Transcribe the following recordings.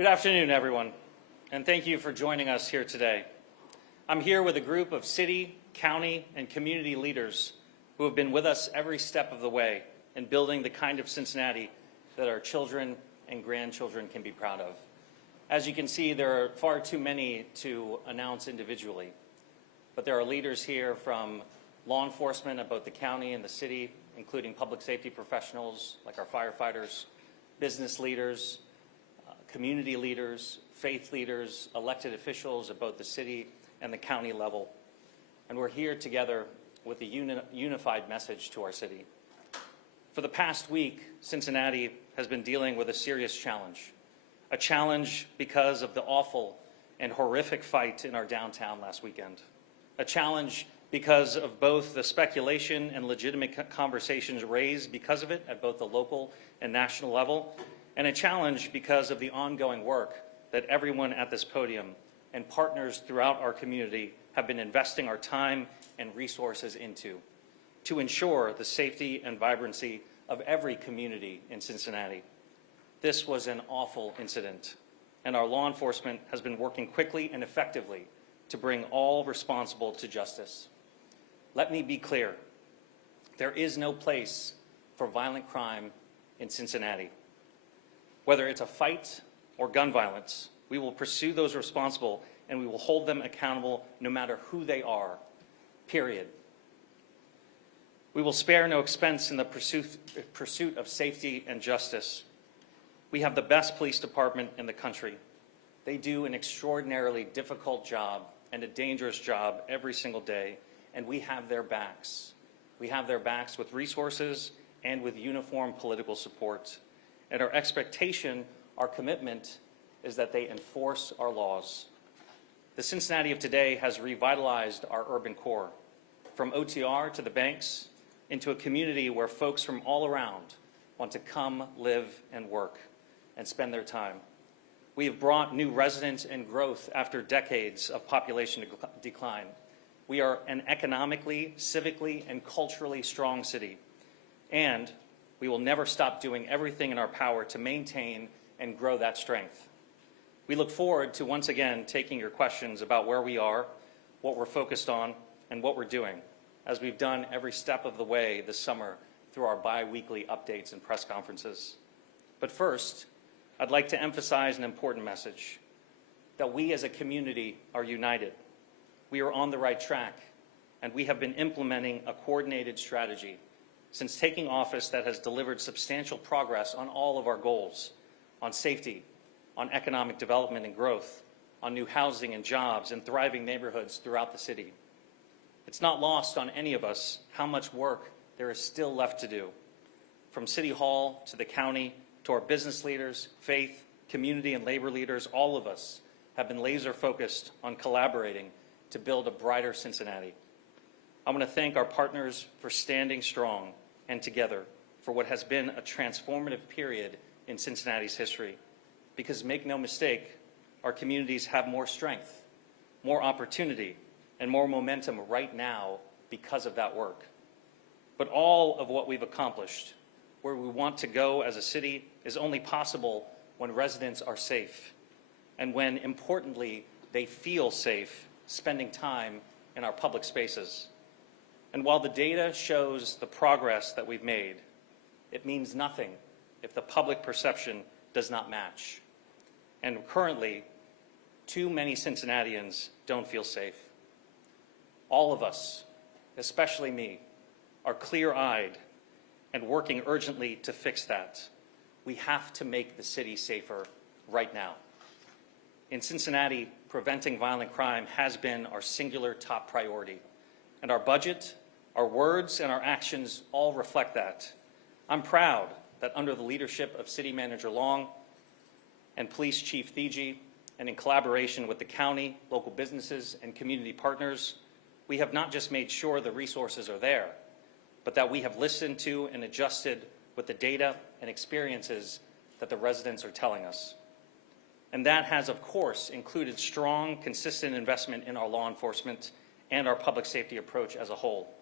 Good afternoon, everyone, and thank you for joining us here today. I'm here with a group of city, county, and community leaders who have been with us every step of the way in building the kind of Cincinnati that our children and grandchildren can be proud of. As you can see, there are far too many to announce individually, but there are leaders here from law enforcement at both the county and the city, including public safety professionals like our firefighters, business leaders, community leaders, faith leaders, elected officials at both the city and the county level. And we're here together with a unified message to our city. For the past week, Cincinnati has been dealing with a serious challenge. A challenge because of the awful and horrific fight in our downtown last weekend. A challenge because of both the speculation and legitimate conversations raised because of it at both the local and national level, and a challenge because of the ongoing work that everyone at this podium and partners throughout our community have been investing our time and resources into to ensure the safety and vibrancy of every community in Cincinnati. This was an awful incident, and our law enforcement has been working quickly and effectively to bring all responsible to justice. Let me be clear, there is no place for violent crime in Cincinnati. Whether it's a fight or gun violence, we will pursue those responsible and we will hold them accountable no matter who they are, period. We will spare no expense in the pursuit of safety and justice. We have the best police department in the country. They do an extraordinarily difficult job and a dangerous job every single day, and we have their backs. We have their backs with resources and with uniform political support. And our expectation, our commitment, is that they enforce our laws. The Cincinnati of today has revitalized our urban core, from OTR to the banks, into a community where folks from all around want to come, live, and work, and spend their time. We have brought new residents and growth after decades of population decline. We are an economically, civically, and culturally strong city, and we will never stop doing everything in our power to maintain and grow that strength. We look forward to once again taking your questions about where we are, what we're focused on, and what we're doing, as we've done every step of the way this summer through our bi-weekly updates and press conferences. But first, I'd like to emphasize an important message, that we as a community are united. We are on the right track, and we have been implementing a coordinated strategy since taking office that has delivered substantial progress on all of our goals, on safety, on economic development and growth, on new housing and jobs and thriving neighborhoods throughout the city. It's not lost on any of us how much work there is still left to do. From City Hall to the county to our business leaders, faith, community, and labor leaders, all of us have been laser focused on collaborating to build a brighter Cincinnati. I want to thank our partners for standing strong and together for what has been a transformative period in Cincinnati's history. Because make no mistake, our communities have more strength, more opportunity, and more momentum right now because of that work. But all of what we've accomplished, where we want to go as a city, is only possible when residents are safe and when, importantly, they feel safe spending time in our public spaces. And while the data shows the progress that we've made, it means nothing if the public perception does not match. And currently, too many Cincinnatians don't feel safe. All of us, especially me, are clear-eyed and working urgently to fix that. We have to make the city safer right now. In Cincinnati, preventing violent crime has been our singular top priority, and our budget, our words, and our actions all reflect that. I'm proud that under the leadership of City Manager Long and Police Chief Thigi, and in collaboration with the county, local businesses, and community partners, we have not just made sure the resources are there, but that we have listened to and adjusted with the data and experiences that the residents are telling us. And that has, of course, included strong, consistent investment in our law enforcement and our public safety approach as a whole,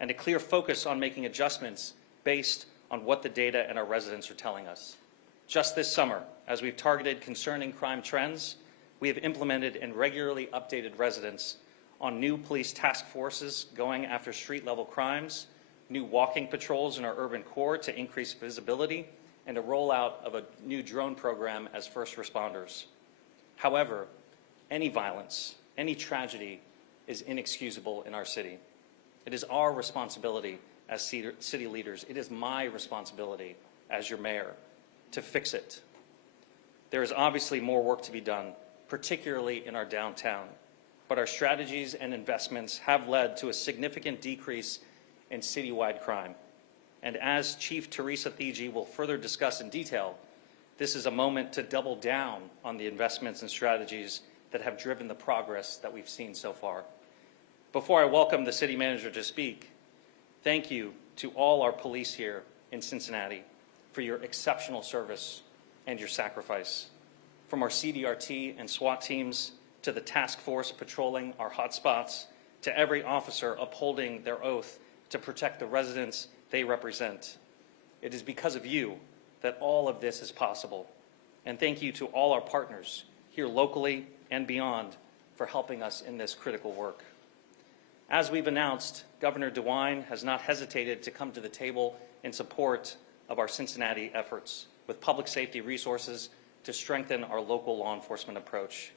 and a clear focus on making adjustments based on what the data and our residents are telling us. Just this summer, as we've targeted concerning crime trends, we have implemented and regularly updated residents on new police task forces going after street-level crimes, new walking patrols in our urban core to increase visibility, and a rollout of a new drone program as first responders. However, any violence, any tragedy is inexcusable in our city. It is our responsibility as city leaders, it is my responsibility as your mayor to fix it. There is obviously more work to be done, particularly in our downtown, but our strategies and investments have led to a significant decrease in citywide crime. And as Chief Teresa Thigi will further discuss in detail, this is a moment to double down on the investments and strategies that have driven the progress that we've seen so far. Before I welcome the city manager to speak, thank you to all our police here in Cincinnati for your exceptional service and your sacrifice. From our CDRT and SWAT teams to the task force patrolling our hotspots, to every officer upholding their oath to protect the residents they represent. It is because of you that all of this is possible. And thank you to all our partners here locally and beyond for helping us in this critical work. As we've announced, Governor DeWine has not hesitated to come to the table in support of our Cincinnati efforts with public safety resources to strengthen our local law enforcement approach.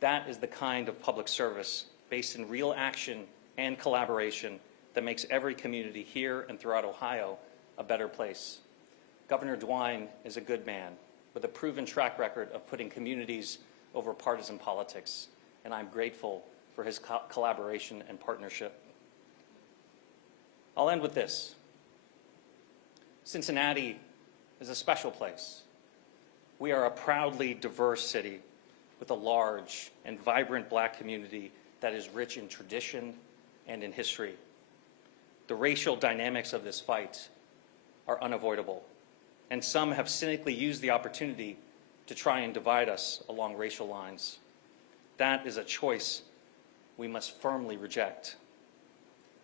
That is the kind of public service based in real action and collaboration that makes every community here and throughout Ohio a better place. Governor DeWine is a good man with a proven track record of putting communities over partisan politics, and I'm grateful for his collaboration and partnership. I'll end with this. Cincinnati is a special place. We are a proudly diverse city with a large and vibrant Black community that is rich in tradition and in history. The racial dynamics of this fight are unavoidable, and some have cynically used the opportunity to try and divide us along racial lines. That is a choice we must firmly reject.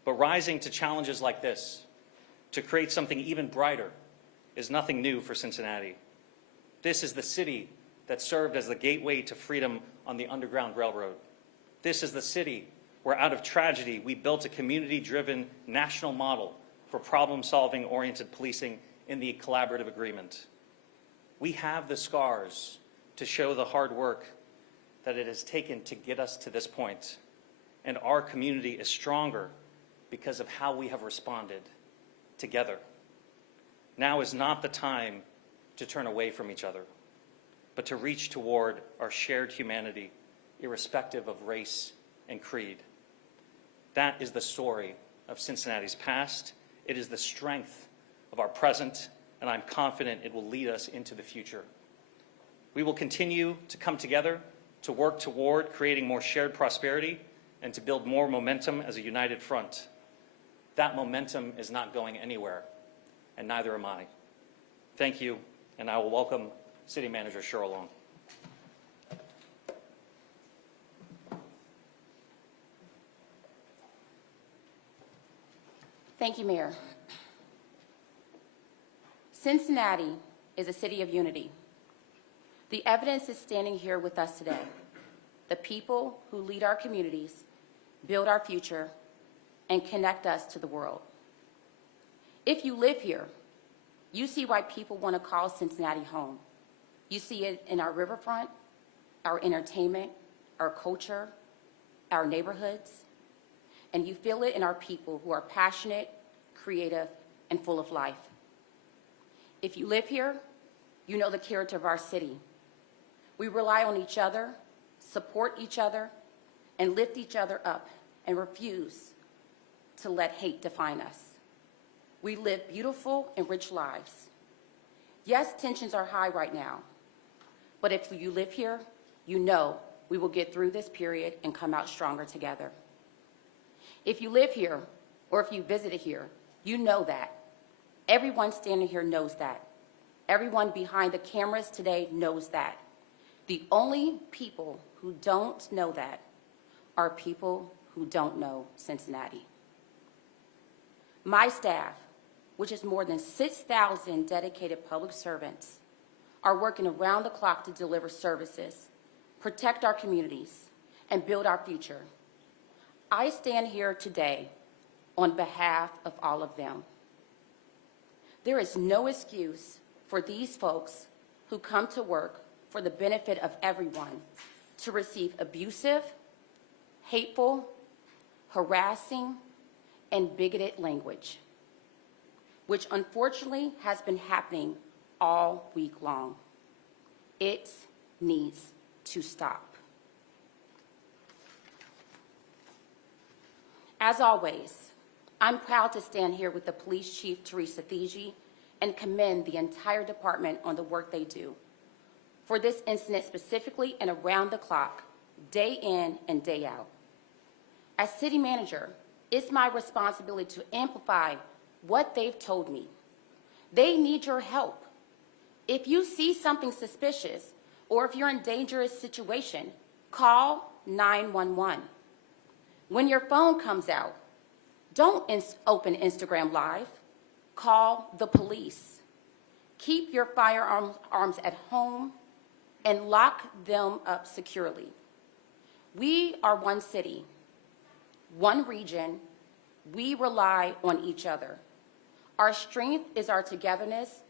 But rising to challenges like this, to create something even brighter, is nothing new for Cincinnati. This is the city that served as the gateway to freedom on the Underground Railroad. This is the city where, out of tragedy, we built a community-driven national model for problem-solving oriented policing in the collaborative agreement. We have the scars to show the hard work that it has taken to get us to this point, and our community is stronger because of how we have responded together. Now is not the time to turn away from each other, but to reach toward our shared humanity, irrespective of race and creed. That is the story of Cincinnati's past. It is the strength of our present, and I'm confident it will lead us into the future. We will continue to come together to work toward creating more shared prosperity and to build more momentum as a united front. That momentum is not going anywhere, and neither am I. Thank you, and I will welcome City Manager Cheryl Long. Thank you, Mayor. Cincinnati is a city of unity. The evidence is standing here with us today. The people who lead our communities, build our future, and connect us to the world. If you live here, you see why people want to call Cincinnati home. You see it in our riverfront, our entertainment, our culture, our neighborhoods, and you feel it in our people who are passionate, creative, and full of life. If you live here, you know the character of our city. We rely on each other, support each other, and lift each other up, and refuse to let hate define us. We live beautiful and rich lives. Yes, tensions are high right now, but if you live here, you know we will get through this period and come out stronger together. If you live here, or if you visited here, you know that. Everyone standing here knows that. Everyone behind the cameras today knows that. The only people who don't know that are people who don't know Cincinnati. My staff, which is more than 6,000 dedicated public servants, are working around the clock to deliver services, protect our communities, and build our future. I stand here today on behalf of all of them. There is no excuse for these folks who come to work for the benefit of everyone to receive abusive, hateful, harassing, and bigoted language, which unfortunately has been happening all week long. It needs to stop. As always, I'm proud to stand here with the Police Chief, Teresa Thigi, and commend the entire department on the work they do for this incident specifically and around the clock, day in and day out. As city manager, it's my responsibility to amplify what they've told me. They need your help. If you see something suspicious or if you're in a dangerous situation, call 911. When your phone comes out, don't open Instagram Live. Call the police. Keep your firearms at home and lock them up securely. We are one city, one region. We rely on each other. Our strength is our togetherness,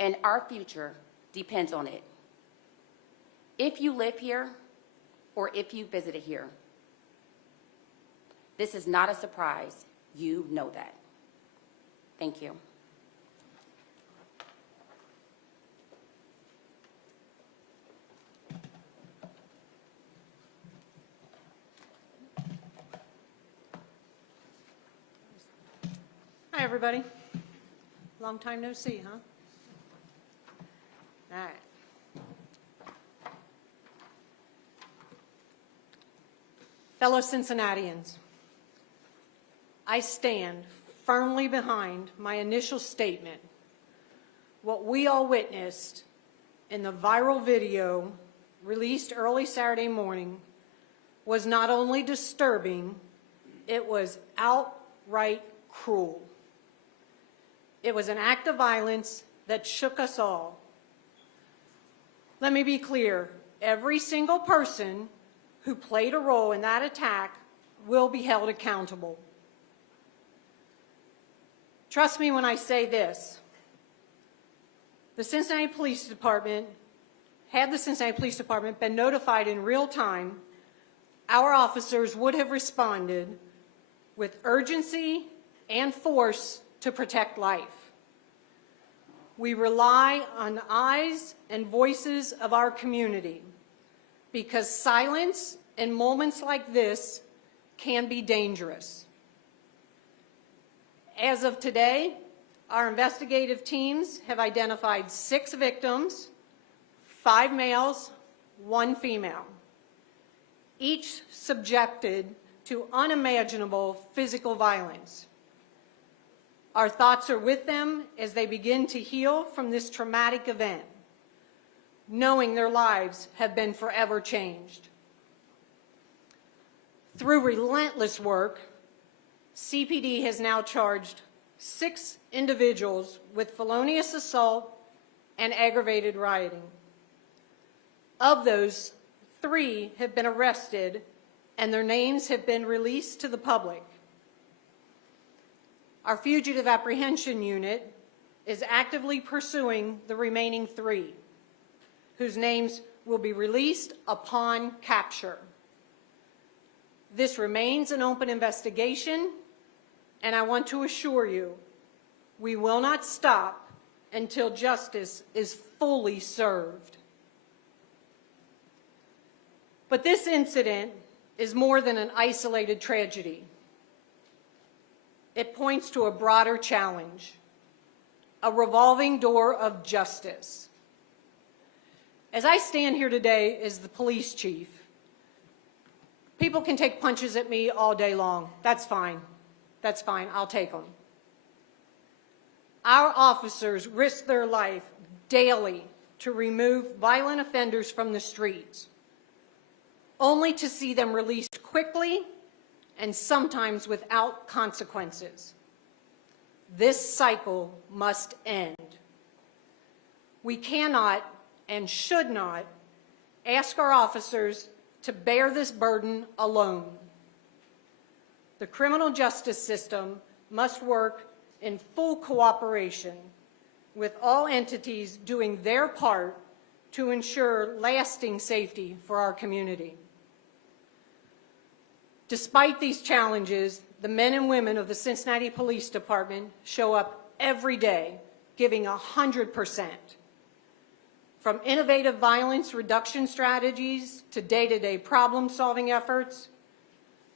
and our future depends on it. If you live here or if you visited here, this is not a surprise. You know that. Thank you. Hi, everybody. Long time no see, huh? All right. Fellow Cincinnatians, I stand firmly behind my initial statement. What we all witnessed in the viral video released early Saturday morning was not only disturbing, it was outright cruel. It was an act of violence that shook us all. Let me be clear, every single person who played a role in that attack will be held accountable. Trust me when I say this. Had the Cincinnati Police Department been notified in real time, our officers would have responded with urgency and force to protect life. We rely on the eyes and voices of our community because silence in moments like this can be dangerous. As of today, our investigative teams have identified 6 victims, 5 males, 1 female, each subjected to unimaginable physical violence. Our thoughts are with them as they begin to heal from this traumatic event, knowing their lives have been forever changed. Through relentless work, CPD has now charged 6 individuals with felonious assault and aggravated rioting. Of those, 3 have been arrested and their names have been released to the public. Our Fugitive Apprehension Unit is actively pursuing the remaining 3, whose names will be released upon capture. This remains an open investigation, and I want to assure you, we will not stop until justice is fully served. But this incident is more than an isolated tragedy. It points to a broader challenge, a revolving door of justice. As I stand here today as the police chief, people can take punches at me all day long. That's fine. That's fine. I'll take them. Our officers risk their life daily to remove violent offenders from the streets, only to see them released quickly and sometimes without consequences. This cycle must end. We cannot and should not ask our officers to bear this burden alone. The criminal justice system must work in full cooperation with all entities doing their part to ensure lasting safety for our community. Despite these challenges, the men and women of the Cincinnati Police Department show up every day giving 100%. From innovative violence reduction strategies to day-to-day problem-solving efforts,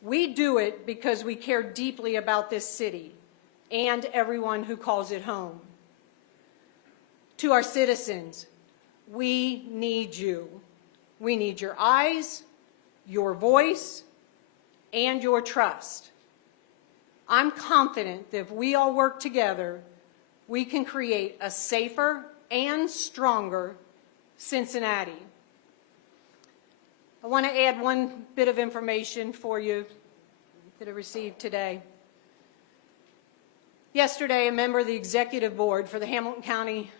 we do it because we care deeply about this city and everyone who calls it home. To our citizens, we need you. We need your eyes, your voice, and your trust. I'm confident that if we all work together, we can create a safer and stronger Cincinnati. I want to add one bit of information for you that I received today. Yesterday, a member of the executive board for the Hamilton County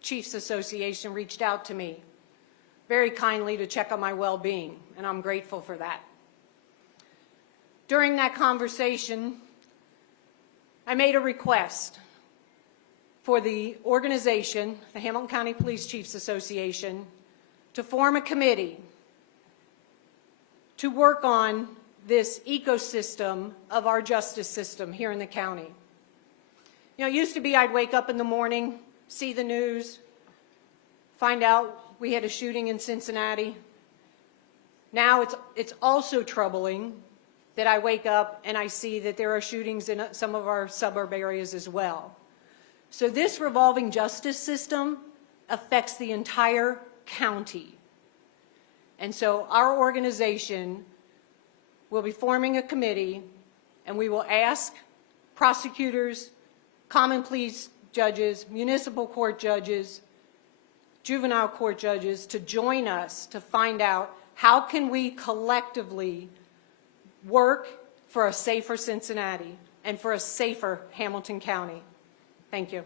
Chiefs Association reached out to me very kindly to check on my well-being, and I'm grateful for that. During that conversation, I made a request for the organization, the Hamilton County Police Chiefs Association, to form a committee to work on this ecosystem of our justice system here in the county. You know, it used to be I'd wake up in the morning, see the news, find out we had a shooting in Cincinnati. Now it's also troubling that I wake up and I see that there are shootings in some of our suburb areas as well. So this revolving justice system affects the entire county. And so our organization will be forming a committee, and we will ask prosecutors, common pleas judges, municipal court judges, juvenile court judges to join us to find out how can we collectively work for a safer Cincinnati and for a safer Hamilton County. Thank you.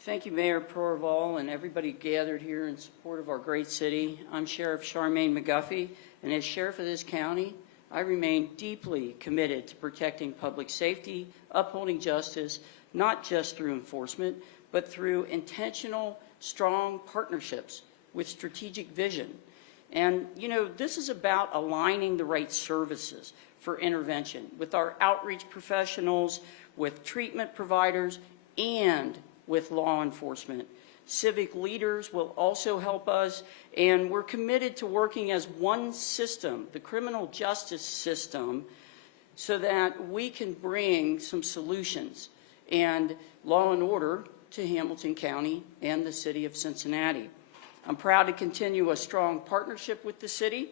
Thank you, Mayor Pureval, and everybody gathered here in support of our great city. I'm Sheriff Charmaine McGuffey, and as Sheriff of this county, I remain deeply committed to protecting public safety, upholding justice, not just through enforcement, but through intentional, strong partnerships with strategic vision. And, you know, this is about aligning the right services for intervention with our outreach professionals, with treatment providers, and with law enforcement. Civic leaders will also help us, and we're committed to working as one system, the criminal justice system, so that we can bring some solutions and law and order to Hamilton County and the city of Cincinnati. I'm proud to continue a strong partnership with the city,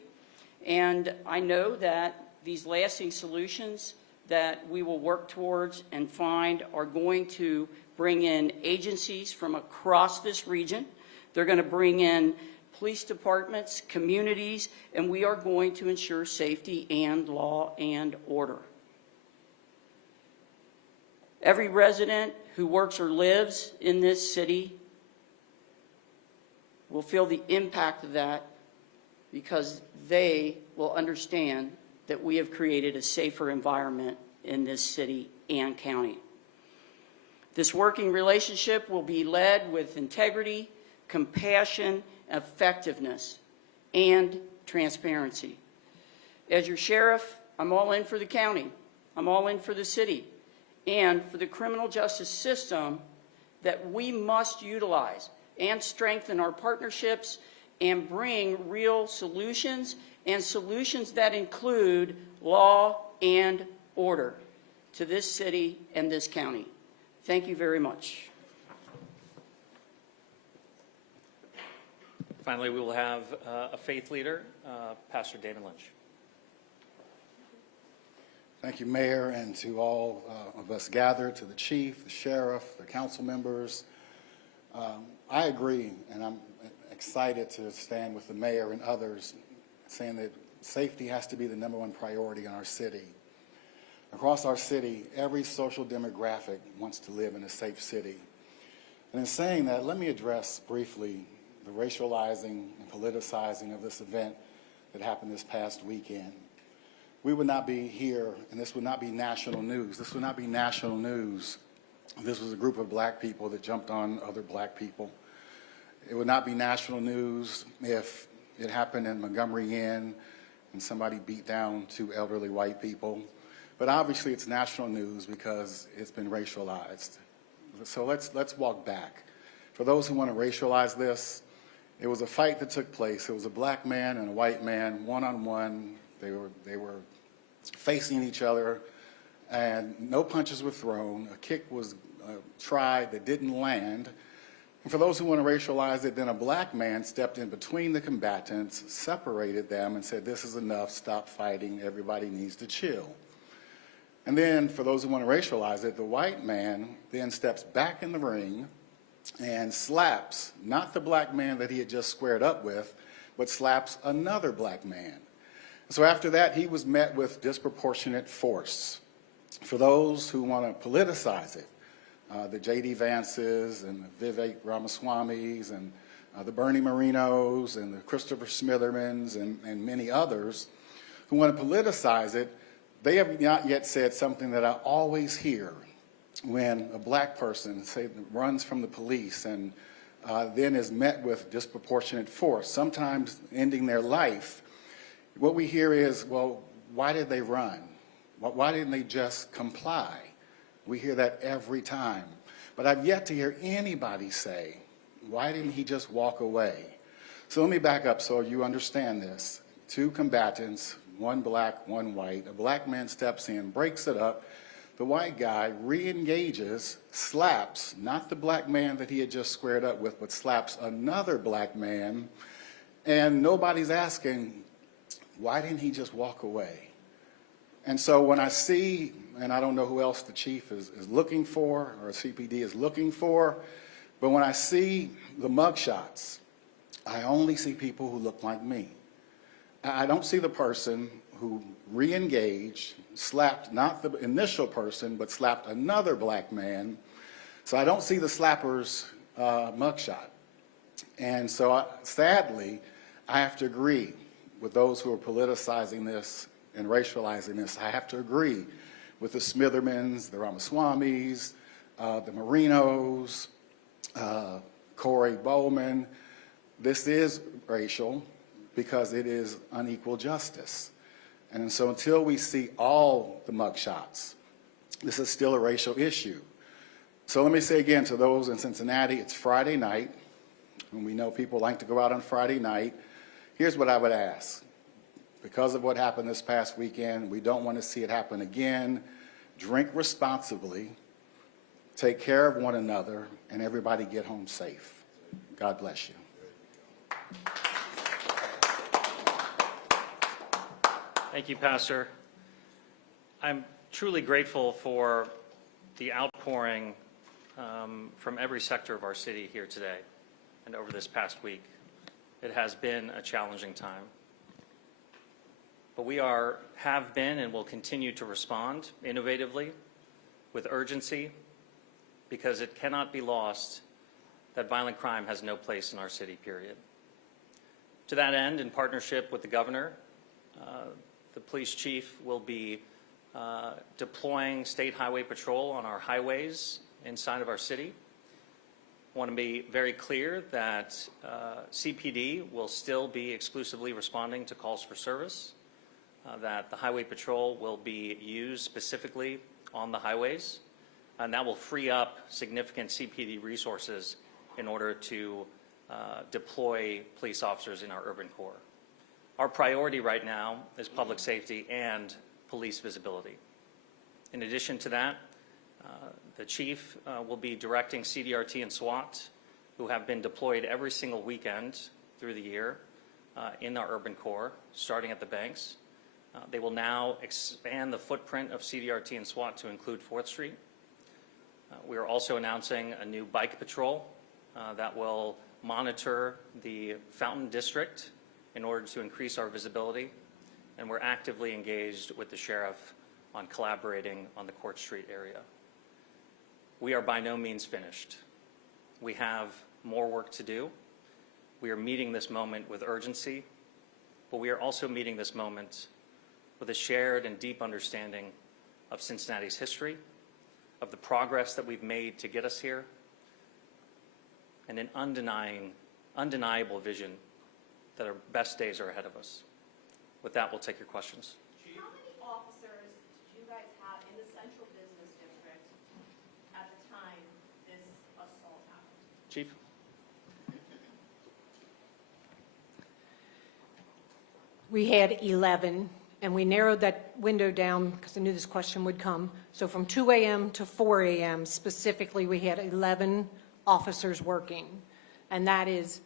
and I know that these lasting solutions that we will work towards and find are going to bring in agencies from across this region. They're going to bring in police departments, communities, and we are going to ensure safety and law and order. Every resident who works or lives in this city will feel the impact of that because they will understand that we have created a safer environment in this city and county. This working relationship will be led with integrity, compassion, effectiveness, and transparency. As your sheriff, I'm all in for the county. I'm all in for the city and for the criminal justice system that we must utilize and strengthen our partnerships and bring real solutions and solutions that include law and order to this city and this county. Thank you very much. Finally, we will have a faith leader, Pastor David Lynch. Thank you, Mayor, and to all of us gathered, to the chief, the sheriff, the council members. I agree, and I'm excited to stand with the mayor and others saying that safety has to be the #1 priority in our city. Across our city, every social demographic wants to live in a safe city. And in saying that, let me address briefly the racializing and politicizing of this event that happened this past weekend. We would not be here, and this would not be national news. This would not be national news. This was a group of black people that jumped on other black people. It would not be national news if it happened in Montgomery Inn and somebody beat down two elderly white people. But obviously it's national news because it's been racialized. So let's walk back. For those who want to racialize this, it was a fight that took place. It was a black man and a white man, one-on-one. They were facing each other, and no punches were thrown. A kick was tried that didn't land. And for those who want to racialize it, then a black man stepped in between the combatants, separated them, and said, "This is enough, stop fighting, everybody needs to chill." And then for those who want to racialize it, the white man then steps back in the ring and slaps not the black man that he had just squared up with, but slaps another black man. So after that, he was met with disproportionate force. For those who want to politicize it, the J.D. Vances and the Vivek Ramaswamis and the Bernie Morenos and the Christopher Smithermans and many others who want to politicize it, they have not yet said something that I always hear when a black person, say, runs from the police and then is met with disproportionate force, sometimes ending their life. What we hear is, well, why did they run? Why didn't they just comply? We hear that every time. But I've yet to hear anybody say, why didn't he just walk away? So let me back up so you understand this. Two combatants, one black, one white. A black man steps in, breaks it up. The white guy re-engages, slaps, not the black man that he had just squared up with, but slaps another black man. And nobody's asking, why didn't he just walk away? And so when I see, and I don't know who else the chief is looking for or CPD is looking for, but when I see the mugshots, I only see people who look like me. I don't see the person who re-engaged, slapped not the initial person, but slapped another black man. So I don't see the slapper's mugshot. And so sadly, I have to agree with those who are politicizing this and racializing this. I have to agree with the Smithermans, the Ramaswamis, the Morenos, Corey Bowman. This is racial because it is unequal justice. And so until we see all the mugshots, this is still a racial issue. So let me say again to those in Cincinnati, it's Friday night, and we know people like to go out on Friday night. Here's what I would ask. Because of what happened this past weekend, we don't want to see it happen again. Drink responsibly, take care of one another, and everybody get home safe. God bless you. Thank you, Pastor. I'm truly grateful for the outpouring from every sector of our city here today and over this past week. It has been a challenging time. But we have been and will continue to respond innovatively, with urgency, because it cannot be lost that violent crime has no place in our city, period. To that end, in partnership with the governor, the police chief will be deploying state highway patrol on our highways inside of our city. I want to be very clear that CPD will still be exclusively responding to calls for service, that the highway patrol will be used specifically on the highways, and that will free up significant CPD resources in order to deploy police officers in our urban core. Our priority right now is public safety and police visibility. In addition to that, the chief will be directing CDRT and SWAT, who have been deployed every single weekend through the year in our urban core, starting at the banks. They will now expand the footprint of CDRT and SWAT to include 4th Street. We are also announcing a new bike patrol that will monitor the Fountain District in order to increase our visibility. And we're actively engaged with the sheriff on collaborating on the Court Street area. We are by no means finished. We have more work to do. We are meeting this moment with urgency, but we are also meeting this moment with a shared and deep understanding of Cincinnati's history, of the progress that we've made to get us here, and an undeniable vision that our best days are ahead of us. With that, we'll take your questions. How many officers did you guys have in the central business district at the time this assault happened? Chief? We had 11, and we narrowed that window down because I knew this question would come. So from 2 a.m. to 4 a.m. specifically, we had 11 officers working, and that is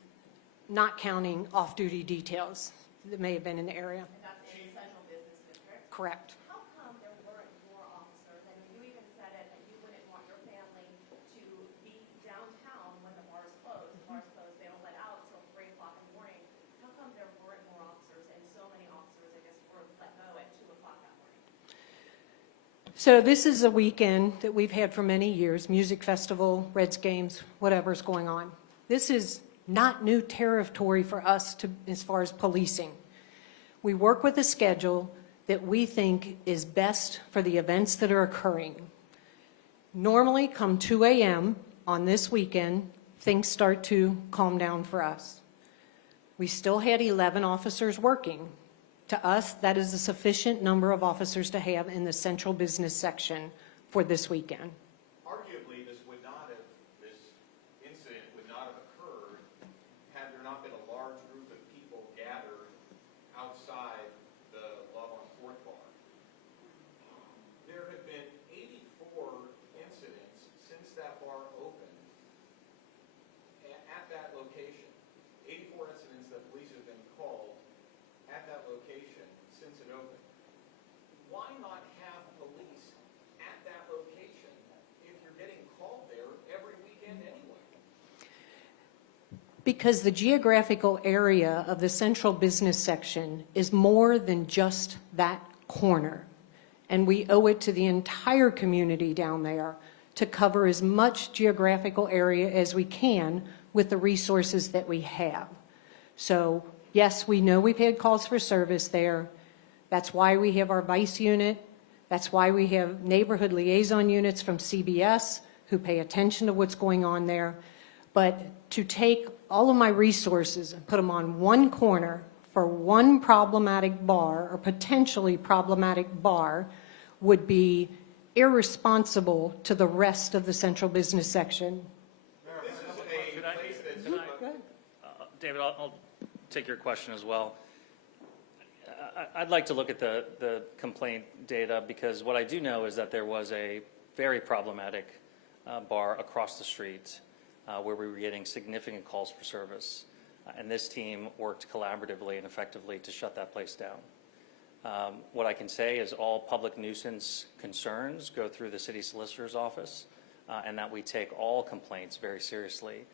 not counting off-duty details that may have been in the area. And that's in the central business district? Correct. How come there weren't more officers? I mean, you even said it, that you wouldn't want your family to be downtown when the bars close. The bars close, they don't let out until 3 o'clock in the morning. How come there weren't more officers, and so many officers, I guess, were let go at 2 o'clock that morning? So this is a weekend that we've had for many years, music festival, Reds games, whatever's going on. This is not new territory for us as far as policing. We work with a schedule that we think is best for the events that are occurring. Normally, come 2 a.m. on this weekend, things start to calm down for us. We still had 11 officers working. To us, that is a sufficient number of officers to have in the central business section for this weekend. Arguably, this incident would not have occurred had there not been a large group of people gathered outside the Love on Fourth bar. There have been 84 incidents since that bar opened at that location. 84 incidents that police have been called at that location since it opened. Why not have police at that location if you're getting called there every weekend anyway? Because the geographical area of the central business section is more than just that corner. And we owe it to the entire community down there to cover as much geographical area as we can with the resources that we have. So yes, we know we've had calls for service there. That's why we have our vice unit. That's why we have neighborhood liaison units from CBS who pay attention to what's going on there. But to take all of my resources and put them on one corner for one problematic bar or potentially problematic bar would be irresponsible to the rest of the central business section. This is a place that's... David, I'll take your question as well. I'd like to look at the complaint data because what I do know is that there was a very problematic bar across the street where we were getting significant calls for service. And this team worked collaboratively and effectively to shut that place down. What I can say is all public nuisance concerns go through the city solicitor's office and that we take all complaints very seriously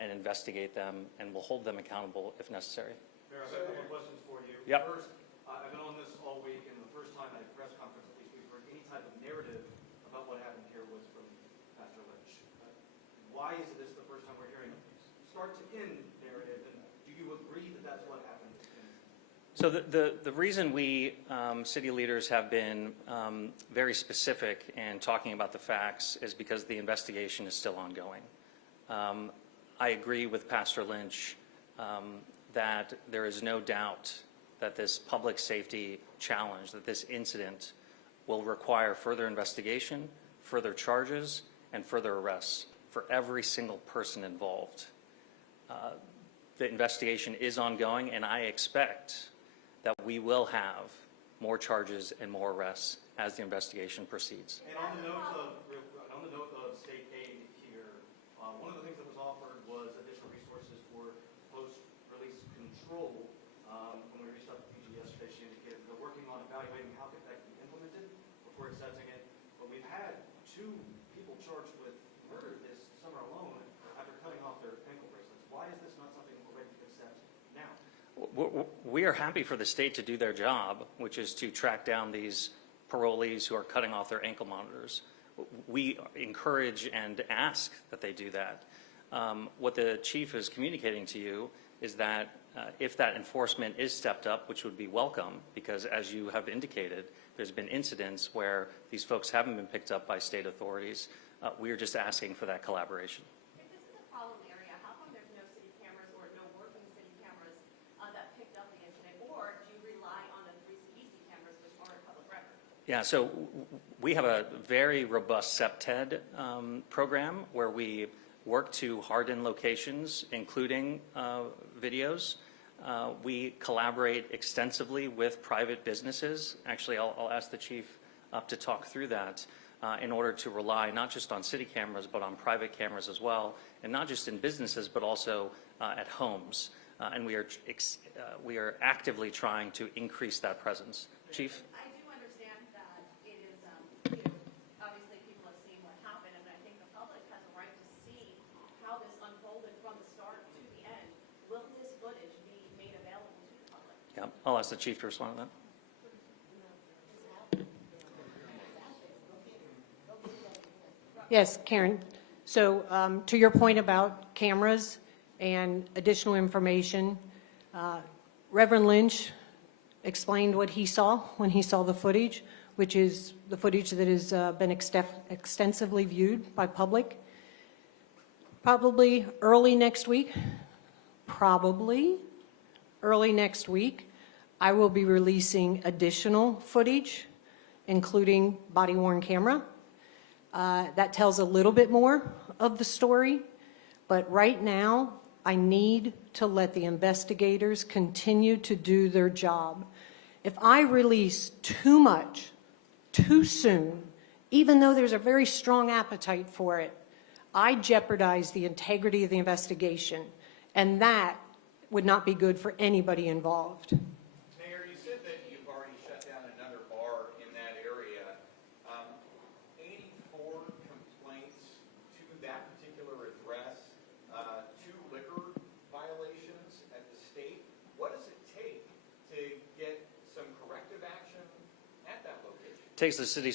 and investigate them and will hold them accountable if necessary. Mayor, I have a couple of questions for you. Yep. First, I've been on this all week, and the first time at a press conference, at least we've heard any type of narrative about what happened here was from Pastor Lynch. Why is this the first time we're hearing start to end narrative, and do you agree that that's what happened? So the reason we city leaders have been very specific in talking about the facts is because the investigation is still ongoing. I agree with Pastor Lynch that there is no doubt that this public safety challenge, that this incident will require further investigation, further charges, and further arrests for every single person involved. The investigation is ongoing, and I expect that we will have more charges and more arrests as the investigation proceeds. And on the note of state aid here, one of the things that was offered was additional resources for post-release control. When we reached out to PG yesterday, she indicated they're working on evaluating how that can be implemented before accepting it. But we've had 2 people charged with murder this summer alone after cutting off their ankle bracelets. Why is this not something we're ready to accept now? We are happy for the state to do their job, which is to track down these parolees who are cutting off their ankle monitors. We encourage and ask that they do that. What the chief is communicating to you is that if that enforcement is stepped up, which would be welcome, because as you have indicated, there's been incidents where these folks haven't been picked up by state authorities. We are just asking for that collaboration. If this is a problem area, how come there's no city cameras or no working city cameras that picked up the incident? Or do you rely on the 3 CDC cameras, which are in public record? Yeah, so we have a very robust CEPTED program where we work to harden locations, including videos. We collaborate extensively with private businesses. Actually, I'll ask the chief to talk through that in order to rely not just on city cameras, but on private cameras as well, and not just in businesses, but also at homes. And we are actively trying to increase that presence. Chief? I do understand that it is, obviously people have seen what happened, and I think the public has a right to see how this unfolded from the start to the end. Will this footage be made available to the public? Yeah, I'll ask the chief to respond to that. Yes, Karen. So to your point about cameras and additional information, Reverend Lynch explained what he saw when he saw the footage, which is the footage that has been extensively viewed by public. Probably early next week, I will be releasing additional footage, including body-worn camera. That tells a little bit more of the story, but right now I need to let the investigators continue to do their job. If I release too much, too soon, even though there's a very strong appetite for it, I jeopardize the integrity of the investigation, and that would not be good for anybody involved. Mayor, you said that you've already shut down another bar in that area. 84 complaints to that particular address, 2 liquor violations at the state. What does it take to get some corrective action at that location? Takes the city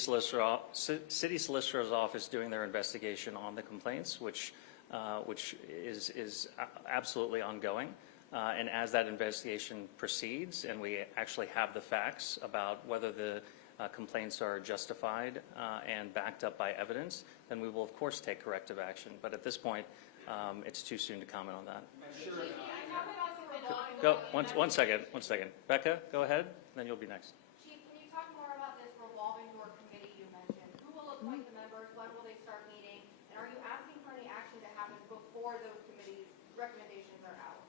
solicitor's office doing their investigation on the complaints, which is absolutely ongoing. And as that investigation proceeds, and we actually have the facts about whether the complaints are justified and backed up by evidence, then we will of course take corrective action. But at this point, it's too soon to comment on that. Go one second. Becca, go ahead, then you'll be next. Chief, can you talk more about this revolving door committee you mentioned? Who will appoint the members? When will they start meeting? And are you asking for any action to happen before those committees' recommendations are out?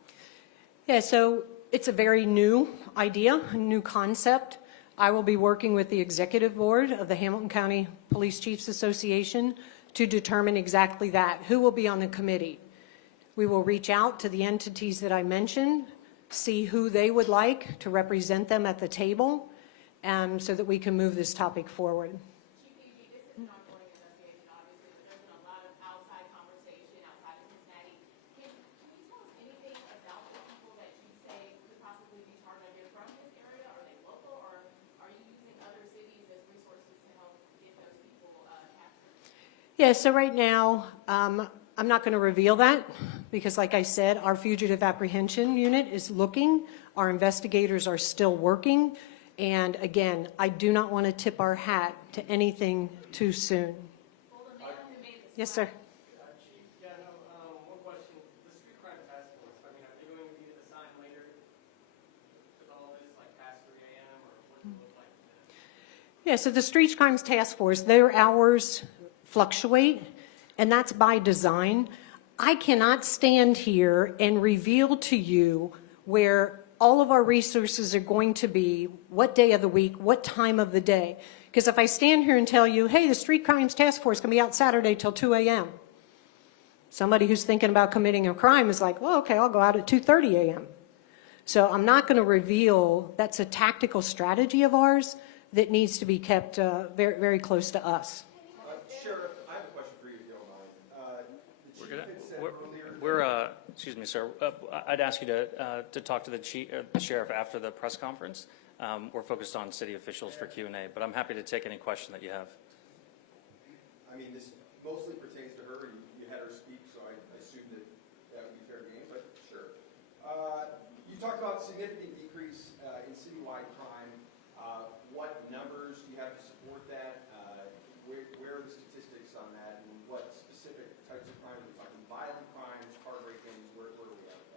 Yeah, so it's a very new idea, a new concept. I will be working with the executive board of the Hamilton County Police Chiefs Association to determine exactly that. Who will be on the committee? We will reach out to the entities that I mentioned, see who they would like to represent them at the table, so that we can move this topic forward. Chief Eugene, this is an ongoing investigation, obviously, but there's been a lot of outside conversation outside of Cincinnati. Can you tell us anything about the people that you say could possibly be targeted? Are they from this area? Are they local? Or are you using other cities as resources to help get those people captured? Yeah, so right now, I'm not going to reveal that because, like I said, our fugitive apprehension unit is looking. Our investigators are still working. And again, I do not want to tip our hat to anything too soon. Yes, sir. Chief, one question. The street crime task force, are they going to be assigned later with all this, like past 3 a.m., or what does it look like? Yeah, so the Street Crimes Task Force, their hours fluctuate, and that's by design. I cannot stand here and reveal to you where all of our resources are going to be, what day of the week, what time of the day. Because if I stand here and tell you, hey, the Street Crimes Task Force can be out Saturday till 2 a.m., somebody who's thinking about committing a crime is like, well, okay, I'll go out at 2:30 a.m. So I'm not going to reveal. That's a tactical strategy of ours that needs to be kept very, very close to us. Sheriff, I have a question for you, if you don't mind. The chief had said earlier. Excuse me, sir. I'd ask you to talk to the sheriff after the press conference. we're focused on city officials for Q&A, but I'm happy to take any question that you have. I mean, this mostly pertains to her. You had her speak, so I assumed that that would be fair game, but sure. You talked about significant decrease in citywide crime. What numbers do you have to support that? Where are the statistics on that, and what specific types of crimes? Are we talking violent crimes, car break-ins? Where are we at with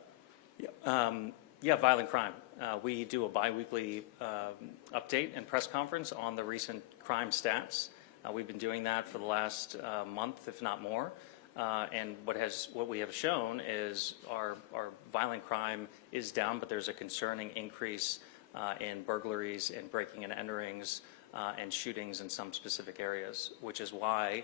that? Yeah, violent crime. We do a biweekly update and press conference on the recent crime stats. We've been doing that for the last month, if not more. And what we have shown is our violent crime is down, but there's a concerning increase in burglaries and breaking and enterings and shootings in some specific areas, which is why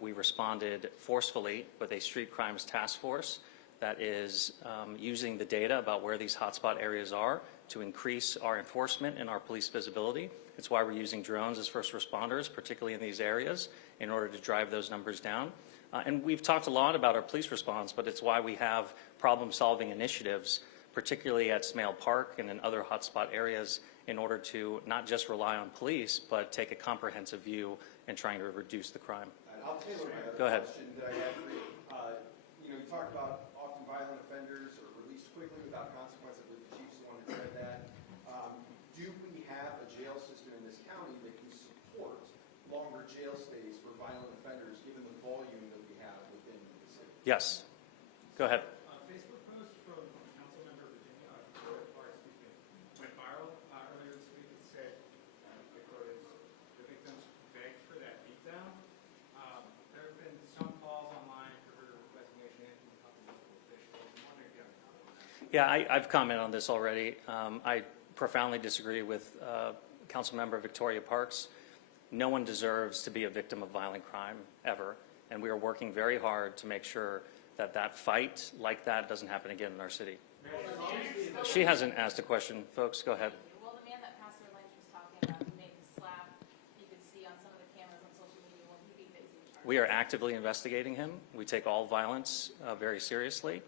we responded forcefully with a street crimes task force that is using the data about where these hotspot areas are to increase our enforcement and our police visibility. It's why we're using drones as first responders, particularly in these areas, in order to drive those numbers down. And we've talked a lot about our police response, but it's why we have problem-solving initiatives, particularly at Smale Park and in other hotspot areas, in order to not just rely on police, but take a comprehensive view in trying to reduce the crime. And I'll tailor my other Go ahead. question that I had for you. You talked about often violent offenders are released quickly without consequence. I believe the chief's the one that said that. Do we have a jail system in this county that can support longer jail stays for violent offenders, given the volume that we have within the city? Yes. Go ahead. A Facebook post from Councilmember Virginia went viral earlier this week. It said, the quote is, "The victims begged for that beatdown." There have been some calls online for her resignation from a couple of local officials. I'm wondering if you have a comment on that. Yeah, I've commented on this already. I profoundly disagree with Councilmember Victoria Parks. No one deserves to be a victim of violent crime, ever. And we are working very hard to make sure that that fight like that doesn't happen again in our city. She hasn't asked a question. Folks, go ahead. Well, the man that Pastor Lynch was talking about, who made the slap, you could see on some of the cameras on social media, will he be facing charges? We are actively investigating him. We take all violence very seriously.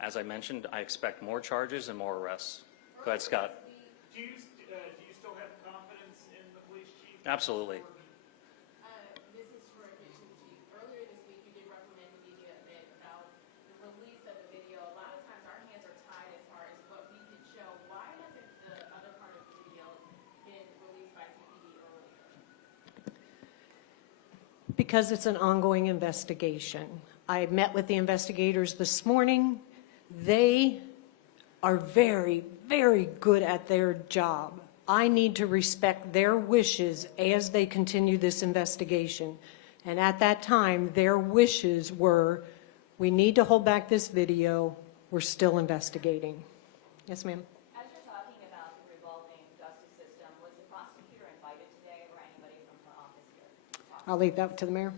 As I mentioned, I expect more charges and more arrests. Go ahead, Scott. Do you still have confidence in the police chief? Absolutely. This is for addition to, earlier this week, you did recommend the media a bit about the release of the video. A lot of times our hands are tied as far as what we can show. Why hasn't the other part of the video been released by CPD earlier? Because it's an ongoing investigation. I met with the investigators this morning. They are very, very good at their job. I need to respect their wishes as they continue this investigation. And at that time, their wishes were, we need to hold back this video. We're still investigating. Yes, ma'am? As you're talking about the revolving justice system, was the prosecutor invited today or anybody from her office here? I'll leave that to the mayor.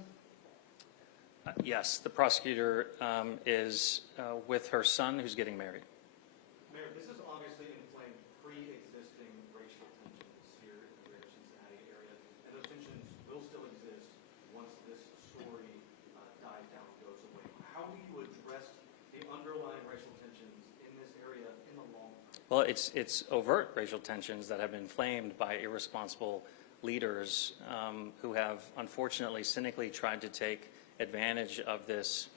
Yes, the prosecutor is with her son who's getting married. Mayor, this has obviously inflamed pre-existing racial tensions here in the greater Cincinnati area, and those tensions will still exist once this story dies down and goes away. How do you address the underlying racial tensions in this area in the long term? Well, it's overt racial tensions that have been inflamed by irresponsible leaders who have unfortunately cynically tried to take advantage of this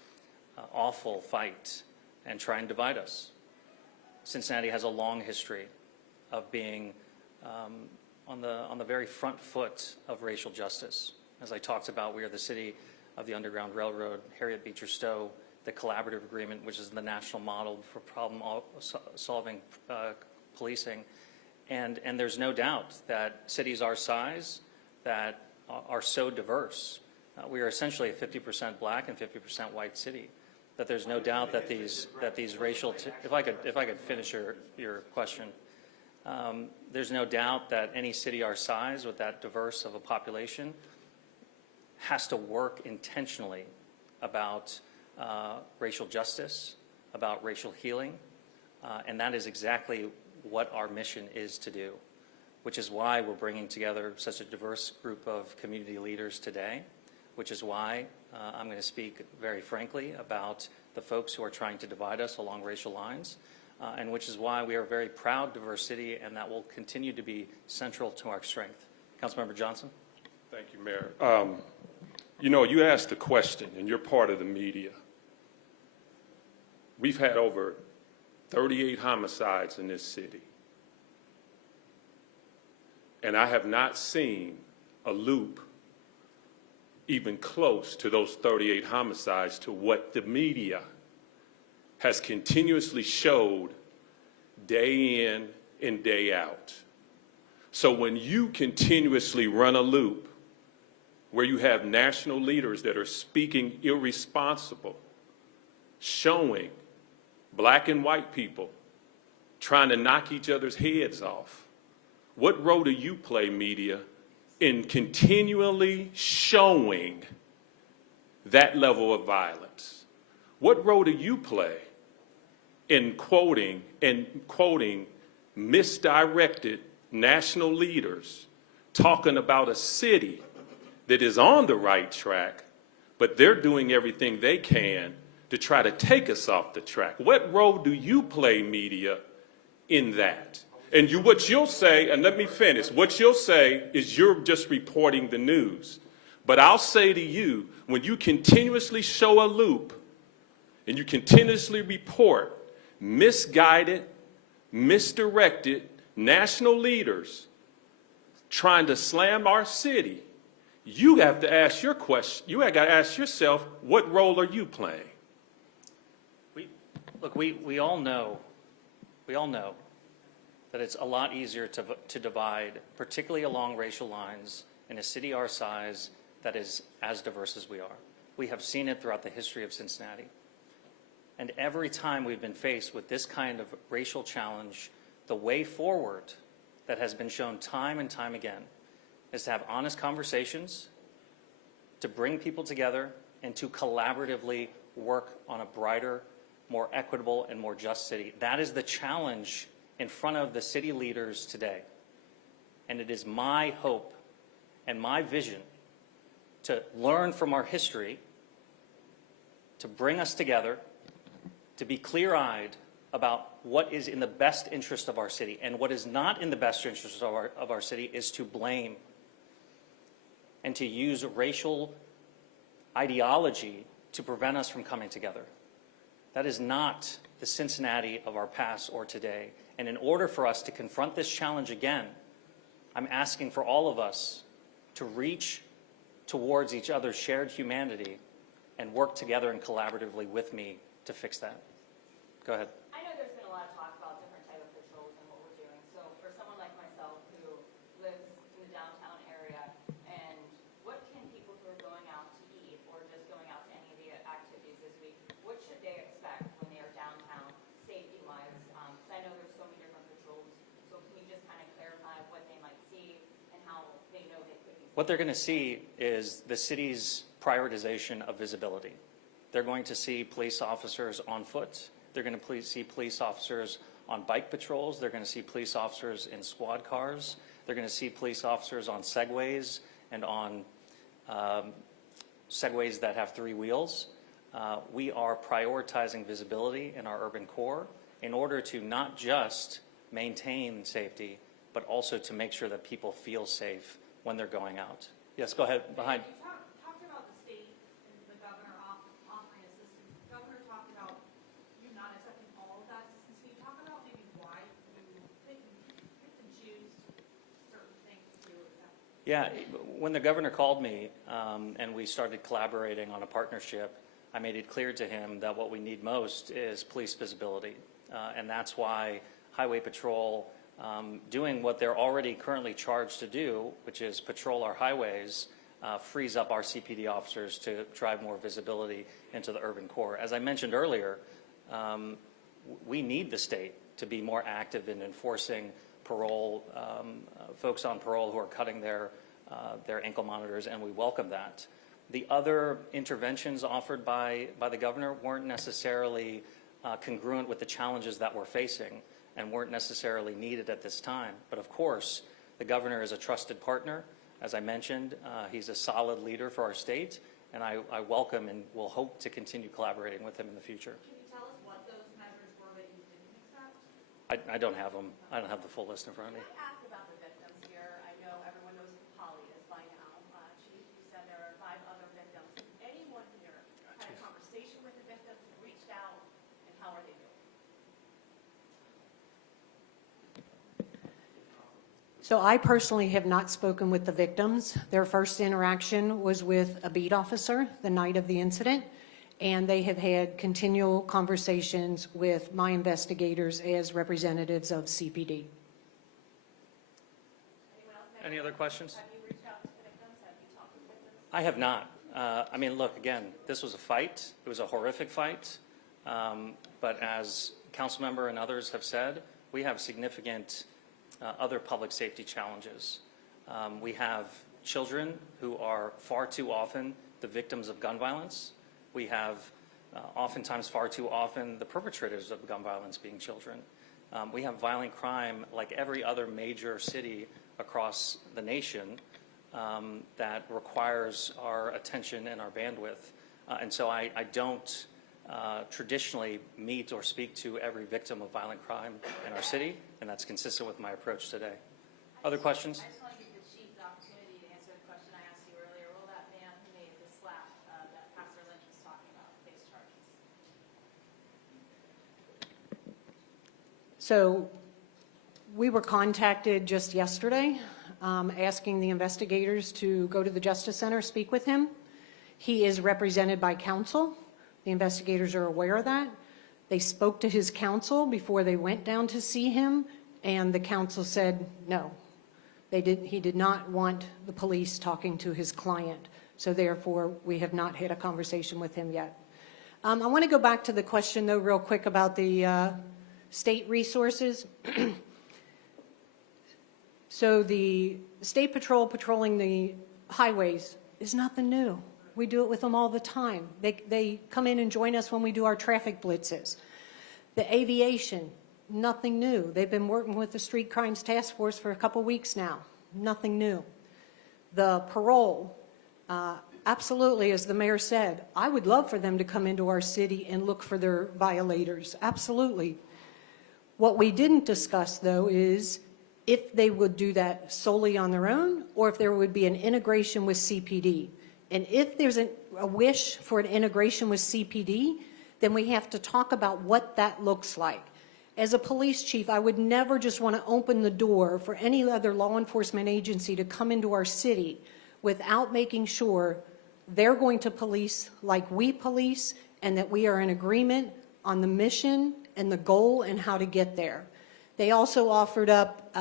awful fight and try and divide us. Cincinnati has a long history of being on the very front foot of racial justice. As I talked about, we are the city of the Underground Railroad, Harriet Beecher Stowe, the collaborative agreement, which is the national model for problem-solving policing. And there's no doubt that cities our size that are so diverse, we are essentially a 50% black and 50% white city. That there's no doubt that these racial, if I could finish your question, there's no doubt that any city our size with that diverse of a population has to work intentionally about racial justice, about racial healing, and that is exactly what our mission is to do, which is why we're bringing together such a diverse group of community leaders today, which is why I'm going to speak very frankly about the folks who are trying to divide us along racial lines. and which is why we are a very proud, diverse city, and that will continue to be central to our strength. Councilmember Johnson. Thank you, Mayor. You know, you asked the question, and you're part of the media. We've had over 38 homicides in this city. And I have not seen a loop even close to those 38 homicides to what the media has continuously showed day in and day out. So when you continuously run a loop where you have national leaders that are speaking irresponsible, showing black and white people trying to knock each other's heads off, what role do you play, media, in continually showing that level of violence? What role do you play in quoting misdirected national leaders talking about a city that is on the right track, but they're doing everything they can to try to take us off the track? What role do you play, media, in that? And what you'll say, and let me finish, what you'll say is you're just reporting the news. But I'll say to you, when you continuously show a loop and you continuously report misguided, misdirected national leaders trying to slam our city, you have to ask your question. You have got to ask yourself, what role are you playing? We all know that it's a lot easier to divide, particularly along racial lines, in a city our size that is as diverse as we are. We have seen it throughout the history of Cincinnati. And every time we've been faced with this kind of racial challenge, the way forward that has been shown time and time again is to have honest conversations, to bring people together, and to collaboratively work on a brighter, more equitable, and more just city. That is the challenge in front of the city leaders today. And it is my hope and my vision to learn from our history, to bring us together, to be clear-eyed about what is in the best interest of our city. And what is not in the best interest of our city is to blame and to use racial ideology to prevent us from coming together. That is not the Cincinnati of our past or today. And in order for us to confront this challenge again, I'm asking for all of us to reach towards each other's shared humanity and work together and collaboratively with me to fix that. Go ahead. I know there's been a lot of talk about different type of patrols and what we're doing. So for someone like myself who lives in the downtown area, and what can people who are going out to eat or just going out to any of the activities this week, what should they expect when they are downtown safety-wise? Because I know there's so many different patrols. So can you just kind of clarify what they might see and how they know they could be safe? What they're going to see is the city's prioritization of visibility. They're going to see police officers on foot. They're going to see police officers on bike patrols. They're going to see police officers in squad cars. They're going to see police officers on Segways and on Segways that have 3 wheels. We are prioritizing visibility in our urban core in order to not just maintain safety, but also to make sure that people feel safe when they're going out. Yes, go ahead. Behind. You talked about the state and the governor offering assistance. The governor talked about you not accepting all of that assistance. Can you talk about maybe why you pick and choose certain things to accept? Yeah, when the governor called me and we started collaborating on a partnership, I made it clear to him that what we need most is police visibility. And that's why Highway Patrol, doing what they're already currently charged to do, which is patrol our highways, frees up our CPD officers to drive more visibility into the urban core. As I mentioned earlier, we need the state to be more active in enforcing parole, folks on parole who are cutting their ankle monitors, and we welcome that. The other interventions offered by the governor weren't necessarily congruent with the challenges that we're facing and weren't necessarily needed at this time. But of course, the governor is a trusted partner. As I mentioned, he's a solid leader for our state, and I welcome and will hope to continue collaborating with him in the future. Can you tell us what those measures were that you didn't accept? I don't have them. I don't have the full list in front of me. Can I ask about the victims here? I know everyone knows who Polly is by now. Chief, you said there are 5 other victims. Has anyone here had a conversation with the victims, reached out, and how are they doing? So I personally have not spoken with the victims. Their first interaction was with a beat officer the night of the incident, and they have had continual conversations with my investigators as representatives of CPD. Any other questions? Have you reached out to the victims? Have you talked to the victims? I have not. I mean, look, again, this was a fight. It was a horrific fight. But as Councilmember and others have said, we have significant other public safety challenges. We have children who are far too often the victims of gun violence. We have oftentimes far too often the perpetrators of gun violence being children. We have violent crime like every other major city across the nation that requires our attention and our bandwidth. And so I don't traditionally meet or speak to every victim of violent crime in our city, and that's consistent with my approach today. Other questions? I just want to give the chief the opportunity to answer the question I asked you earlier. Will that man who made the slap that Pastor Lynch was talking about face charges? So we were contacted just yesterday asking the investigators to go to the Justice Center, speak with him. He is represented by counsel. The investigators are aware of that. They spoke to his counsel before they went down to see him, and the counsel said no. He did not want the police talking to his client, so therefore we have not had a conversation with him yet. I want to go back to the question, though, real quick about the state resources. So the State Patrol patrolling the highways is nothing new. We do it with them all the time. They come in and join us when we do our traffic blitzes. The aviation, nothing new. They've been working with the Street Crimes Task Force for a couple weeks now. Nothing new. The parole, absolutely, as the mayor said, I would love for them to come into our city and look for their violators. Absolutely. What we didn't discuss, though, is if they would do that solely on their own or if there would be an integration with CPD. And if there's a wish for an integration with CPD, then we have to talk about what that looks like. As a police chief, I would never just want to open the door for any other law enforcement agency to come into our city without making sure they're going to police like we police and that we are in agreement on the mission and the goal and how to get there. They also offered up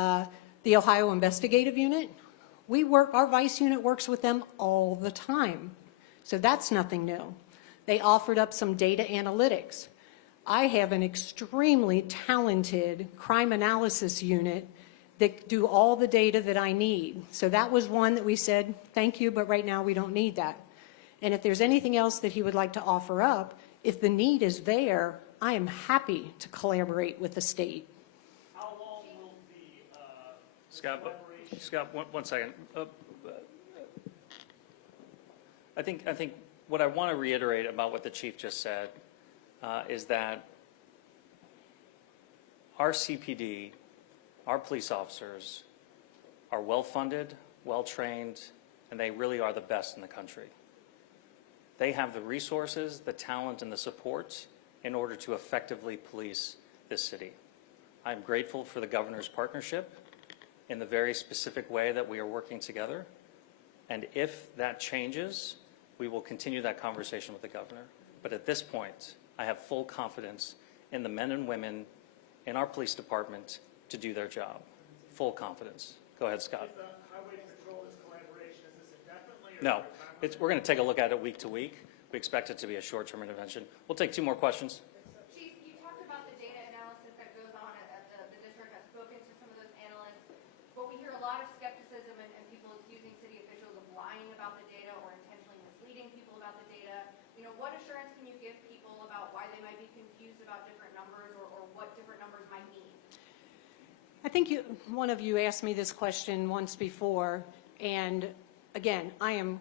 the Ohio Investigative Unit. Our Vice Unit works with them all the time. So that's nothing new. They offered up some data analytics. I have an extremely talented crime analysis unit that do all the data that I need. So that was one that we said, thank you, but right now we don't need that. And if there's anything else that he would like to offer up, if the need is there, I am happy to collaborate with the state. How long will the Scott, one second. I think what I want to reiterate about what the chief just said is that our CPD, our police officers, are well-funded, well-trained, and they really are the best in the country. They have the resources, the talent, and the support in order to effectively police this city. I'm grateful for the governor's partnership in the very specific way that we are working together. And if that changes, we will continue that conversation with the governor. But at this point, I have full confidence in the men and women in our police department to do their job. Full confidence. Go ahead, Scott. Is the highway patrol this collaboration, is this indefinitely? No, we're going to take a look at it week to week. We expect it to be a short-term intervention. We'll take 2 more questions. Chief, you talked about the data analysis that goes on at the district. I've spoken to some of those analysts, but we hear a lot of skepticism and people accusing city officials of lying about the data or intentionally misleading people about the data. You know, what assurance can you give people about why they might be confused about different numbers or what different numbers might mean? I think one of you asked me this question once before, and again, I am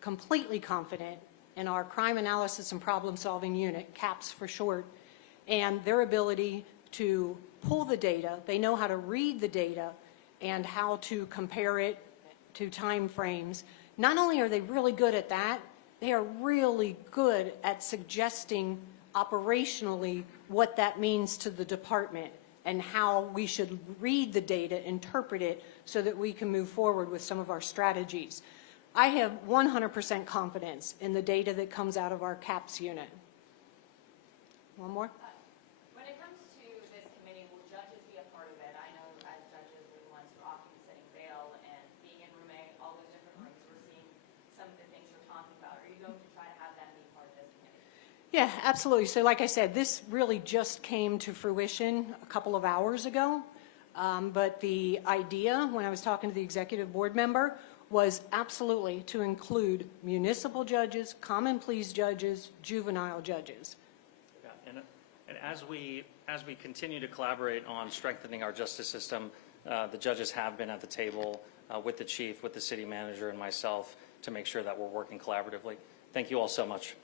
completely confident in our Crime Analysis and Problem Solving Unit, CAPS for short, and their ability to pull the data. They know how to read the data and how to compare it to time frames. Not only are they really good at that, they are really good at suggesting operationally what that means to the department and how we should read the data, interpret it, so that we can move forward with some of our strategies. I have 100% confidence in the data that comes out of our CAPS unit. One more? When it comes to this committee, will judges be a part of it? I know as judges, we're the ones who are often setting bail and being in room A, all those different rooms, we're seeing some of the things you're talking about. Are you going to try to have them be part of this committee? Yeah, absolutely. So like I said, this really just came to fruition a couple of hours ago. But the idea, when I was talking to the executive board member, was absolutely to include municipal judges, common pleas judges, juvenile judges. Yeah, and as we continue to collaborate on strengthening our justice system, the judges have been at the table with the chief, with the city manager, and myself to make sure that we're working collaboratively. Thank you all so much.